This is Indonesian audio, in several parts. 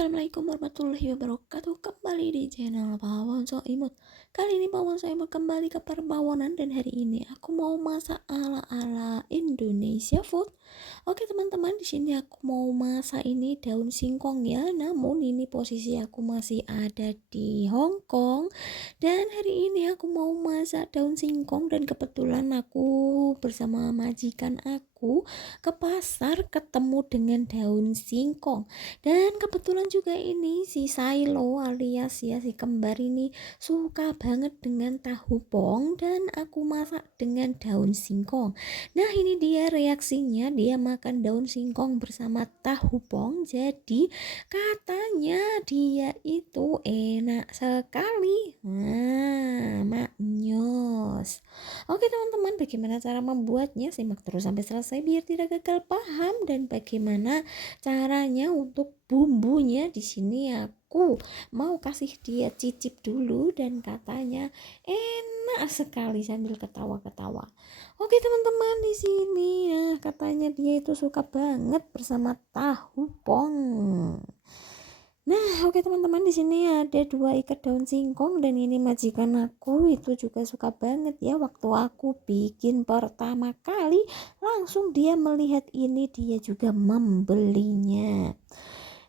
Assalamualaikum warahmatullahi wabarakatuh. Kembali di channel Pawon Soimut. Kali ini Pawon Soimut kembali ke perpawonan dan hari ini aku mau masak ala-ala Indonesia food. Oke teman-teman, di sini aku mau masak ini daun singkong ya. Namun ini posisi aku masih ada di Hong Kong dan hari ini aku mau masak daun singkong dan kebetulan aku bersama majikan aku ke pasar ketemu dengan daun singkong. Dan kebetulan juga ini si Silo alias ya si kembar ini suka banget dengan tahu pong dan aku masak dengan daun singkong. Nah ini dia reaksinya, dia makan daun singkong bersama tahu pong. Jadi katanya dia itu enak sekali. Nah, maknyos. Oke teman-teman, bagaimana cara membuatnya? Simak terus sampai selesai biar tidak gagal paham. Dan bagaimana caranya untuk bumbunya, di sini aku mau kasih dia cicip dulu dan katanya enak sekali sambil ketawa-ketawa. Oke teman-teman, di sini nah katanya dia itu suka banget bersama tahu pong. Nah, oke teman-teman, di sini ada 2 ikat daun singkong dan ini majikan aku itu juga suka banget ya. Waktu aku bikin pertama kali, langsung dia melihat ini, dia juga membelinya.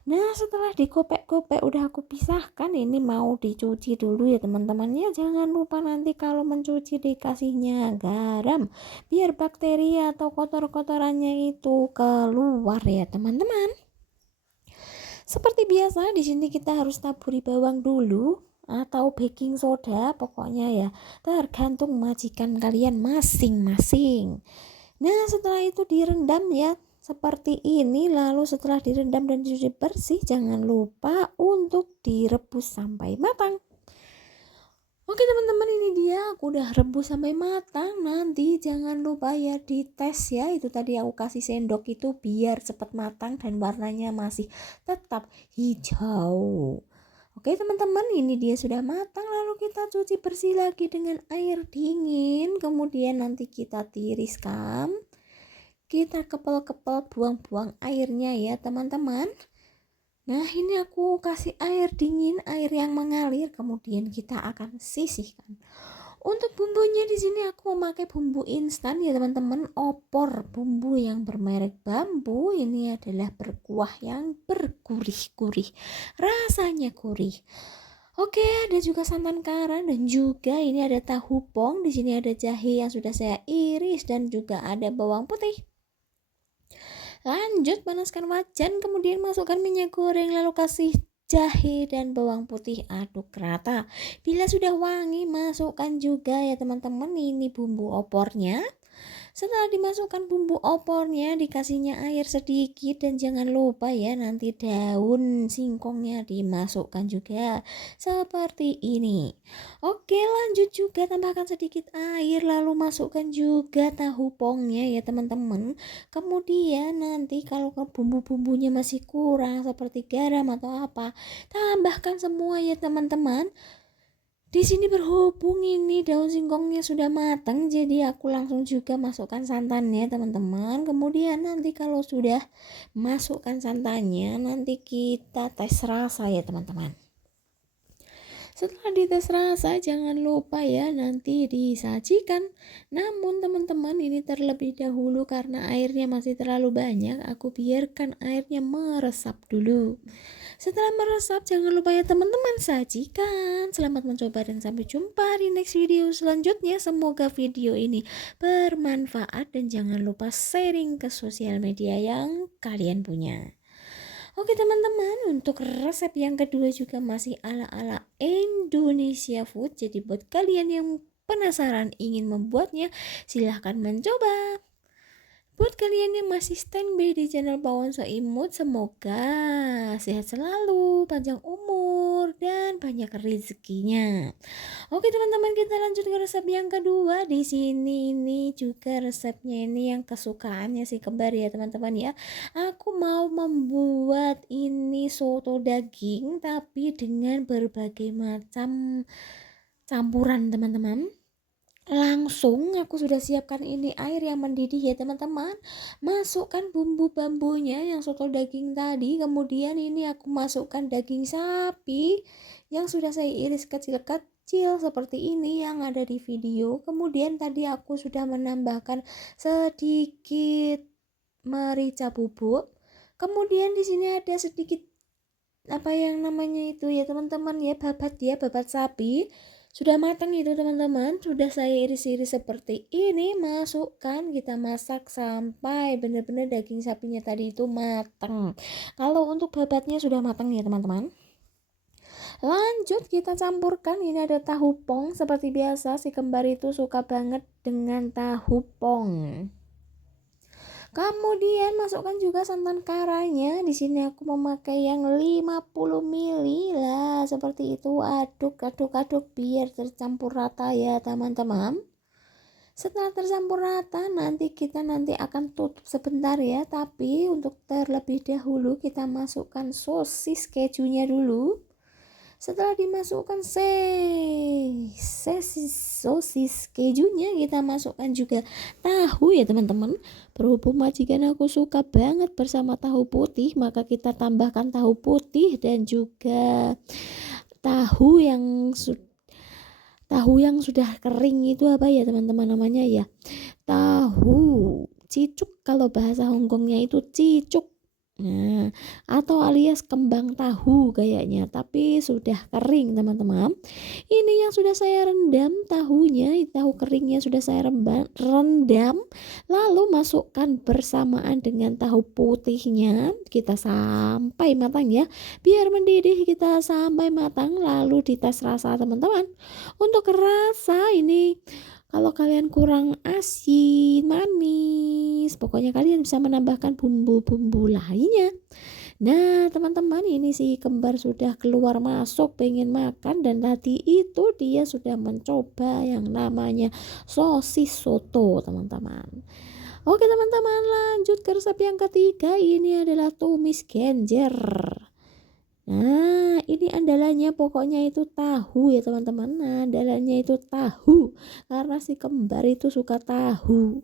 Nah, setelah dikopek-kopek udah aku pisahkan, ini mau dicuci dulu ya teman-teman ya. Jangan lupa nanti kalau mencuci dikasihnya garam biar bakteri atau kotor-kotorannya itu keluar ya teman-teman. Seperti biasa di sini kita harus taburi bawang dulu atau baking soda, pokoknya ya tergantung majikan kalian masing-masing. Nah setelah itu direndam ya seperti ini, lalu setelah direndam dan dicuci bersih jangan lupa untuk direbus sampai matang. Oke teman-teman, ini dia aku udah rebus sampai matang. Nanti jangan lupa ya dites ya, itu tadi aku kasih sendok itu biar cepat matang dan warnanya masih tetap hijau. Oke teman-teman, ini dia sudah matang, lalu kita cuci bersih lagi dengan air dingin. Kemudian nanti kita tiriskan, kita kepel-kepel, buang-buang airnya ya teman-teman. Nah ini aku kasih air dingin, air yang mengalir, kemudian kita akan sisihkan. Untuk bumbunya di sini aku memakai bumbu instan ya teman-teman, opor, bumbu yang bermerek Bambu. Ini adalah berkuah yang bergurih-gurih, rasanya gurih. Oke, ada juga santan kara dan juga ini ada tahu pong. Di sini ada jahe yang sudah saya iris dan juga ada bawang putih. Lanjut panaskan wajan, kemudian masukkan minyak goreng, lalu kasih jahe dan bawang putih, aduk rata. Bila sudah wangi, masukkan juga ya teman-teman ini bumbu opornya. Setelah dimasukkan bumbu opornya, dikasihnya air sedikit dan jangan lupa ya nanti daun singkongnya dimasukkan juga seperti ini. Oke, lanjut juga tambahkan sedikit air, lalu masukkan juga tahu pongnya ya teman-teman. Kemudian nanti kalau bumbu-bumbunya masih kurang seperti garam atau apa, tambahkan semua ya teman-teman. Di sini berhubung ini daun singkongnya sudah matang, jadi aku langsung juga masukkan santannya teman-teman. Kemudian nanti kalau sudah masukkan santannya, nanti kita tes rasa ya teman-teman. Setelah dites rasa jangan lupa ya nanti disajikan. Namun teman-teman, ini terlebih dahulu karena airnya masih terlalu banyak, aku biarkan airnya meresap dulu. Setelah meresap jangan lupa ya teman-teman sajikan. Selamat mencoba dan sampai jumpa di next video selanjutnya. Semoga video ini bermanfaat dan jangan lupa sharing ke sosial media yang kalian punya. Oke teman-teman, untuk resep yang kedua juga masih ala-ala Indonesia food. Jadi buat kalian yang penasaran ingin membuatnya, silahkan mencoba. Buat kalian yang masih standby di channel Pawon Soimut, semoga sehat selalu, panjang umur, dan banyak rezekinya. Oke teman-teman, kita lanjut ke resep yang kedua. Di sini ini juga resepnya ini yang kesukaannya si kembar ya teman-teman ya. Aku mau membuat ini soto daging tapi dengan berbagai macam campuran teman-teman. Langsung aku sudah siapkan ini air yang mendidih ya teman-teman. Masukkan bumbu bambunya yang soto daging tadi. Kemudian ini aku masukkan daging sapi yang sudah saya iris kecil-kecil seperti ini yang ada di video. Kemudian tadi aku sudah menambahkan sedikit merica bubuk. Kemudian di sini ada sedikit apa yang namanya itu ya teman-teman ya, babat sapi. Sudah matang itu teman-teman, sudah saya iris-iris seperti ini. Masukkan, kita masak sampai benar-benar daging sapinya tadi itu matang. Kalau untuk babatnya sudah matang ya teman-teman, lanjut kita campurkan. Ini ada tahu pong seperti biasa, si kembar itu suka banget dengan tahu pong. Kemudian masukkan juga santan karanya. Di sini aku memakai yang 50 ml lah, seperti itu. Aduk biar tercampur rata ya teman-teman. Setelah tercampur rata, nanti akan tutup sebentar ya. Tapi untuk terlebih dahulu kita masukkan sosis kejunya dulu. Setelah dimasukkan sosis kejunya, kita masukkan juga tahu ya teman-teman. Berhubung majikan aku suka banget bersama tahu putih, maka kita tambahkan tahu putih dan juga tahu yang sudah kering itu apa ya teman-teman namanya ya, tahu cicuk, kalau bahasa Hongkongnya itu cicuk. Nah, atau alias kembang tahu kayaknya, tapi sudah kering teman-teman. Ini yang sudah saya rendam tahunya, tahu keringnya sudah saya rendam. Lalu masukkan bersamaan dengan tahu putihnya, kita sampai matang ya. Biar mendidih kita sampai matang, lalu dites rasa teman-teman. Untuk rasa ini, kalau kalian kurang asin, manis, pokoknya kalian bisa menambahkan bumbu-bumbu lainnya. Nah teman-teman, ini si kembar sudah keluar masuk pengen makan, dan tadi itu dia sudah mencoba yang namanya sosis soto teman-teman. Oke teman-teman, lanjut ke resep yang ketiga. Ini adalah tumis genjer. Nah, ini andalannya pokoknya itu tahu ya teman-teman. Nah, andalannya itu tahu, karena si kembar itu suka tahu.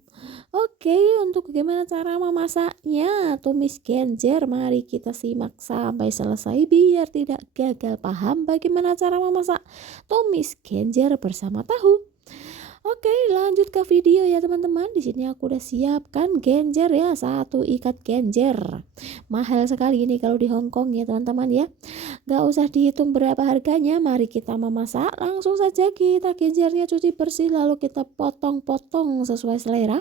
Oke, untuk bagaimana cara memasaknya tumis genjer, mari kita simak sampai selesai biar tidak gagal paham bagaimana cara memasak tumis genjer bersama tahu. Oke, lanjut ke video ya teman-teman. Di sini aku udah siapkan genjer ya, 1 ikat genjer. Mahal sekali ini kalau di Hongkong ya teman-teman ya. Gak usah dihitung berapa harganya, mari kita memasak. Langsung saja kita genjernya cuci bersih, lalu kita potong-potong sesuai selera.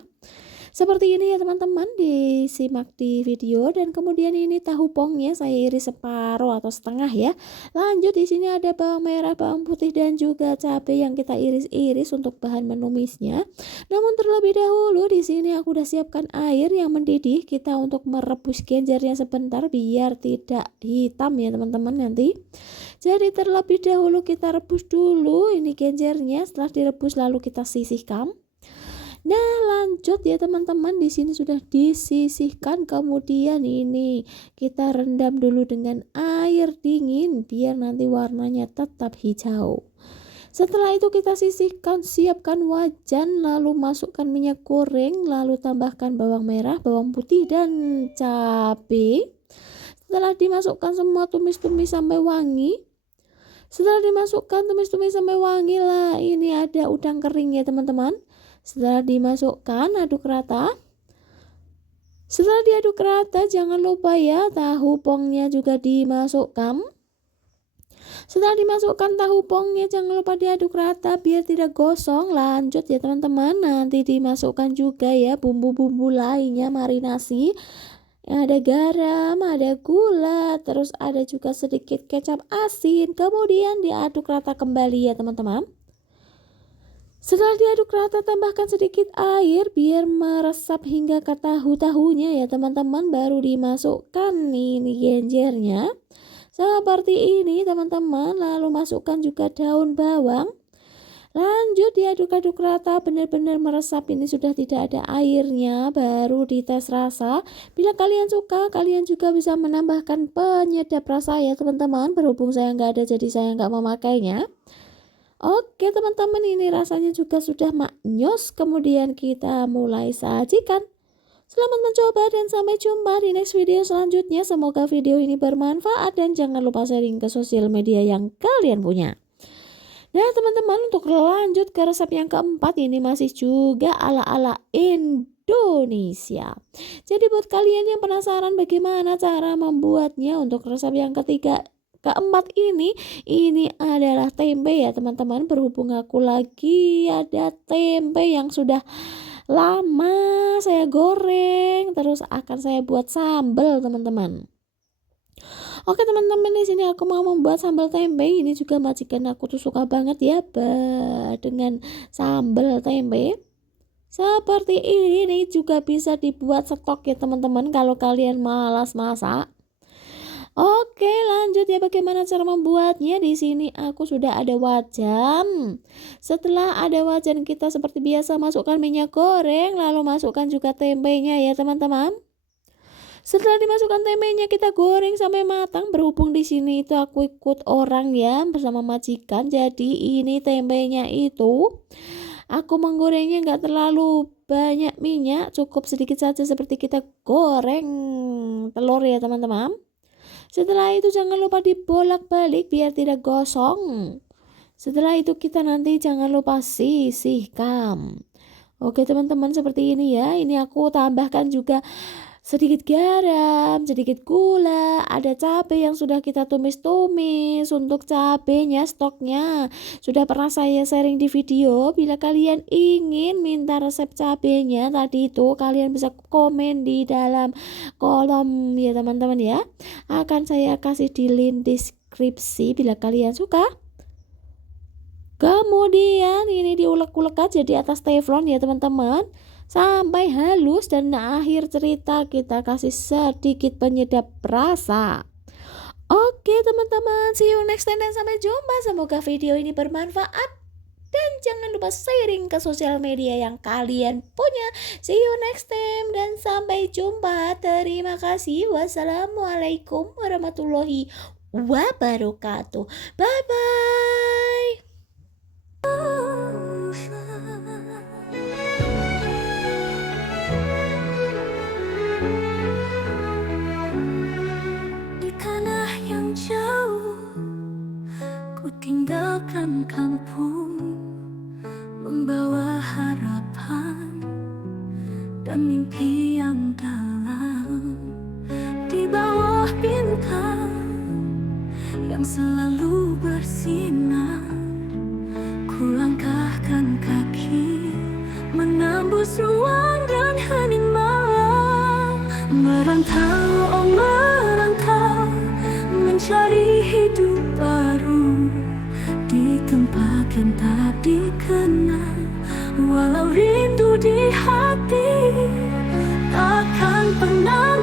Seperti ini ya teman-teman, disimak di video. Dan kemudian ini tahu pongnya saya iris separuh atau setengah ya. Lanjut di sini ada bawang merah, bawang putih dan juga cabai yang kita iris-iris untuk bahan menumisnya. Namun terlebih dahulu di sini aku udah siapkan air yang mendidih, kita untuk merebus genjernya sebentar biar tidak hitam ya teman-teman nanti. Jadi terlebih dahulu kita rebus dulu ini genjernya. Setelah direbus lalu kita sisihkan. Nah, lanjut ya teman-teman, di sini sudah disisihkan. Kemudian ini kita rendam dulu dengan air dingin biar nanti warnanya tetap hijau. Setelah itu kita sisihkan, siapkan wajan, lalu masukkan minyak goreng, lalu tambahkan bawang merah, bawang putih dan cabai. Setelah dimasukkan semua, tumis-tumis sampai wangi. Setelah dimasukkan tumis-tumis sampai wangi lah, ini ada udang kering ya teman-teman. Setelah dimasukkan, aduk rata. Setelah diaduk rata, jangan lupa ya tahu pongnya juga dimasukkan. Setelah dimasukkan tahu pongnya, jangan lupa diaduk rata biar tidak gosong. Lanjut ya teman-teman, nanti dimasukkan juga ya bumbu-bumbu lainnya, marinasi. Ada garam, ada gula, terus ada juga sedikit kecap asin. Kemudian diaduk rata kembali ya teman-teman. Setelah diaduk rata, tambahkan sedikit air biar meresap hingga ke tahu-tahunya ya teman-teman. Baru dimasukkan ini genjernya seperti ini teman-teman. Lalu masukkan juga daun bawang. Lanjut diaduk-aduk rata, benar-benar meresap. Ini sudah tidak ada airnya. Baru dites rasa. Bila kalian suka, kalian juga bisa menambahkan penyedap rasa ya teman-teman. Berhubung saya nggak ada, jadi saya nggak memakainya. Oke teman-teman, ini rasanya juga sudah maknyus. Kemudian kita mulai sajikan. Selamat mencoba dan sampai jumpa di next video selanjutnya. Semoga video ini bermanfaat dan jangan lupa sharing ke sosial media yang kalian punya. Nah teman-teman, untuk lanjut ke resep yang keempat, ini masih juga ala-ala Indonesia. Jadi buat kalian yang penasaran bagaimana cara membuatnya, untuk resep yang keempat ini adalah tempe ya teman-teman. Berhubung aku lagi ada tempe yang sudah lama saya goreng, terus akan saya buat sambal teman-teman. Oke teman-teman, di sini aku mau membuat sambal tempe. Ini juga majikan aku tuh suka banget ya dengan sambal tempe. Seperti ini juga bisa dibuat stok ya teman-teman kalau kalian malas masak. Oke, lanjut ya, bagaimana cara membuatnya. Di sini aku sudah ada wajan. Setelah ada wajan, kita seperti biasa masukkan minyak goreng, lalu masukkan juga tempenya ya teman-teman. Setelah dimasukkan tempenya, kita goreng sampai matang. Berhubung di sini itu aku ikut orang ya bersama majikan, jadi ini tempenya itu aku menggorengnya nggak terlalu banyak minyak, cukup sedikit saja seperti kita goreng telur ya teman-teman. Setelah itu jangan lupa dibolak-balik biar tidak gosong. Setelah itu kita nanti jangan lupa sisihkan. Oke teman-teman, seperti ini ya. Ini aku tambahkan juga sedikit garam, sedikit gula, ada cabai yang sudah kita tumis-tumis. Untuk cabenya stoknya sudah pernah saya sharing di video. Bila kalian ingin minta resep cabenya tadi itu, kalian bisa komen di dalam kolom ya teman-teman ya. Akan saya kasih di link deskripsi bila kalian suka. Kemudian ini diulek-ulek aja di atas teflon ya teman-teman, sampai halus, dan akhir cerita kita kasih sedikit penyedap rasa. Oke teman-teman, see you next time dan sampai jumpa. Semoga video ini bermanfaat dan jangan lupa sharing ke sosial media yang kalian punya. See you next time dan sampai jumpa. Terima kasih. Wassalamualaikum warahmatullahi wabarakatuh. Bye bye. Di tanah yang jauh, ku tinggalkan kampung, membawa harapan dan mimpi yang dalam. Di bawah bintang yang selalu bersinar, ku langkahkan kaki, menembus ruang dan hening malam. Merantau, oh merantau, mencari hidup baru di tempat yang tak dikenal. Walau rindu di hati takkan pernah